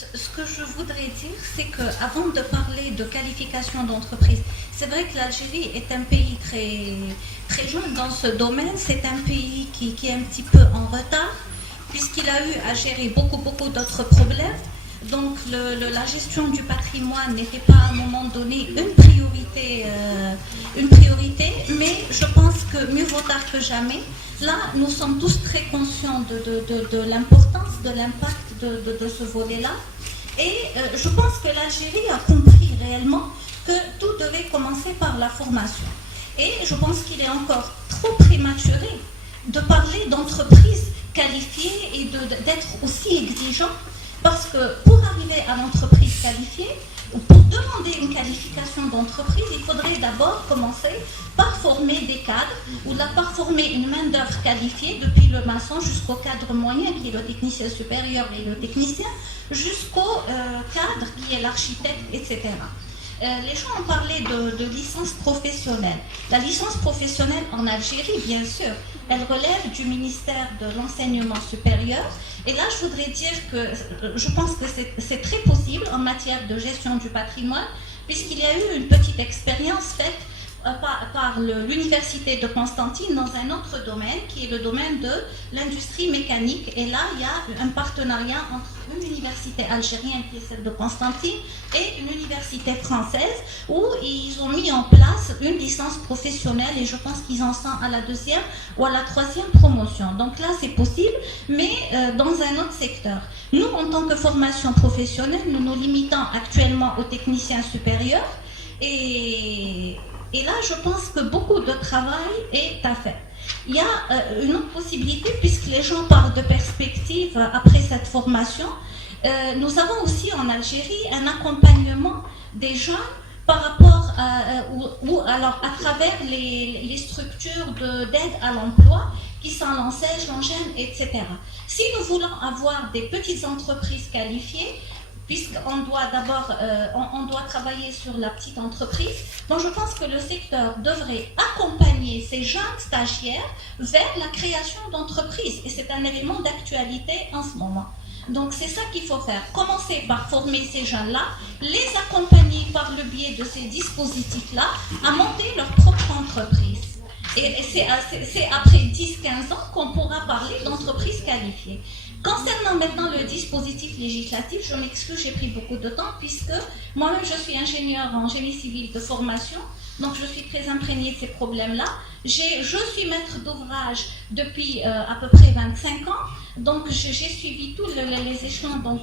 Ce que je voudrais dire, c'est qu'avant de parler de qualification d'entreprise, c'est vrai que l'Algérie est un pays très, très jeune dans ce domaine. C'est un pays qui est un petit peu en retard, puisqu'il a eu à gérer beaucoup d'autres problèmes. Donc la gestion du patrimoine n'était pas à un moment donné une priorité, mais je pense que mieux vaut tard que jamais. Là, nous sommes tous très conscients de l'importance, de l'impact de ce volet-là. Et je pense que l'Algérie a compris réellement que tout devait commencer par la formation. Et je pense qu'il est encore trop prématuré de parler d'entreprises qualifiées et d'être aussi exigeant, parce que pour arriver à l'entreprise qualifiée, pour demander une qualification d'entreprise, il faudrait d'abord commencer par former des cadres, ou par former une main-d'œuvre qualifiée, depuis le maçon jusqu'au cadre moyen, qui est le technicien supérieur et le technicien, jusqu'au cadre qui est l'architecte, etc. Les gens ont parlé de licence professionnelle. La licence professionnelle en Algérie, bien sûr, elle relève du ministère de l'enseignement supérieur. Et là, je voudrais dire que je pense que c'est très possible en matière de gestion du patrimoine, puisqu'il y a eu une petite expérience faite par l'université de Constantine dans un autre domaine, qui est le domaine de l'industrie mécanique. Et là, il y a un partenariat entre une université algérienne, qui est celle de Constantine, et une université française, où ils ont mis en place une licence professionnelle, et je pense qu'ils en sont à la 2e ou à la 3e promotion. Donc là, c'est possible, mais dans un autre secteur. Nous, en tant que formation professionnelle, nous nous limitons actuellement aux techniciens supérieurs, et là, je pense que beaucoup de travail est à faire. Il y a une autre possibilité, puisque les gens parlent de perspective après cette formation. Nous avons aussi en Algérie un accompagnement des jeunes par rapport à travers les structures d'aide à l'emploi qui sont l'ANSES, l'ANGEN, etc. Si nous voulons avoir des petites entreprises qualifiées, puisqu'on doit d'abord on doit travailler sur la petite entreprise. Donc je pense que le secteur devrait accompagner ces jeunes stagiaires vers la création d'entreprises. Et c'est un élément d'actualité en ce moment. Donc c'est ça qu'il faut faire. Commencer par former ces jeunes-là, les accompagner par le biais de ces dispositifs-là à monter leur propre entreprise. Et c'est après 10-15 ans qu'on pourra parler d'entreprise qualifiée. Concernant maintenant le dispositif législatif, je m'excuse, j'ai pris beaucoup de temps, puisque moi-même je suis ingénieure en génie civil de formation, donc je suis très imprégnée de ces problèmes-là. Je suis maître d'ouvrage depuis à peu près 25 ans, donc j'ai suivi tous les échelons donc,